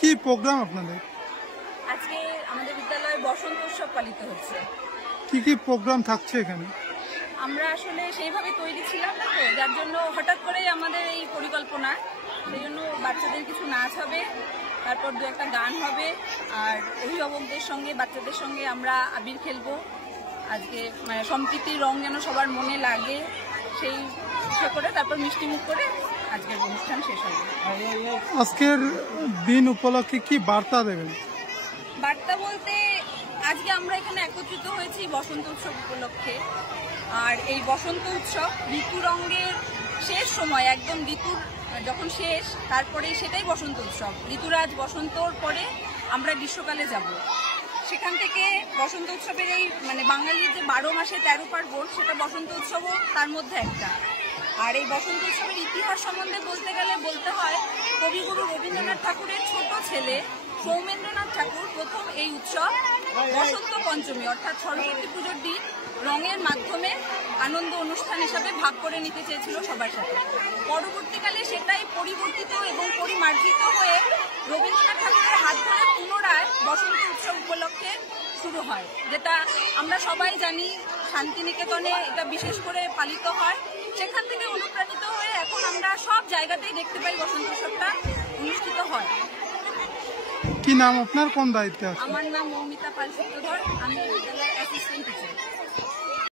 কি প্রোগ্রাম আপনাদের? আজকে আমাদের বিদ্যালয়ে বসন্ত উৎসব পালিত হচ্ছে। কি প্রোগ্রাম থাকছে এখানে? আমরা আসলে সেইভাবে তৈরি ছিলাম না, তো যার জন্য হঠাৎ করেই আমাদের এই পরিকল্পনা। সেই জন্য বাচ্চাদের কিছু নাচ হবে, তারপর দু একটা গান হবে, আর অভিভাবকদের সঙ্গে বাচ্চাদের সঙ্গে আমরা আবির খেলবো। আজকে মানে সম্প্রীতির রং যেন সবার মনে লাগে, সেই করে তারপর মিষ্টি মুখ করে আজকের অনুষ্ঠান শেষ হবে। আজকের দিন উপলক্ষে কি বার্তা দেবেন? বার্তা বলতে আজকে আমরা এখানে একত্রিত হয়েছি বসন্ত উৎসব উপলক্ষে। আর এই বসন্ত উৎসব ঋতু রঙের শেষ সময়, একদম ঋতুর যখন শেষ তারপরে সেটাই বসন্ত উৎসব। ঋতুরাজ বসন্তর পরে আমরা গ্রীষ্মকালে যাব। সেখান থেকে বসন্ত উৎসবের এই মানে বাঙালির যে 12 মাসে 13 পার্বণ, সেটা বসন্ত উৎসবও তার মধ্যে একটা। আর এই বসন্ত উৎসবের ইতিহাস সম্বন্ধে বলতে গেলে বলতে হয়, কবিগুরু রবীন্দ্রনাথ ঠাকুরের ছোট ছেলে সৌমেন্দ্রনাথ ঠাকুর প্রথম এই উৎসব বসন্ত পঞ্চমী অর্থাৎ সরস্বতী পুজোর দিন রঙের মাধ্যমে আনন্দ অনুষ্ঠান হিসাবে ভাগ করে নিতে চেয়েছিল সবার সাথে। পরবর্তীকালে সেটাই পরিবর্তিত এবং পরিমার্জিত হয়ে রবীন্দ্রনাথ ঠাকুরের হাত ধরে পুনরায় বসন্ত উৎসব উপলক্ষে শুরু হয়, যেটা আমরা সবাই জানি শান্তিনিকেতনে এটা বিশেষ করে পালিত হয়। সেখান থেকে অনুপ্রাণিত হয়ে এখন আমরা সব জায়গাতেই দেখতে পাই বসন্ত উৎসবটা অনুষ্ঠিত হয়। কি নাম আপনার, কোন দায়িত্বে আছেন? আমার নাম মৌমিতা পাল সূত্রধর, আমি বিদ্যালয়ের অ্যাসিস্ট্যান্ট টিচার।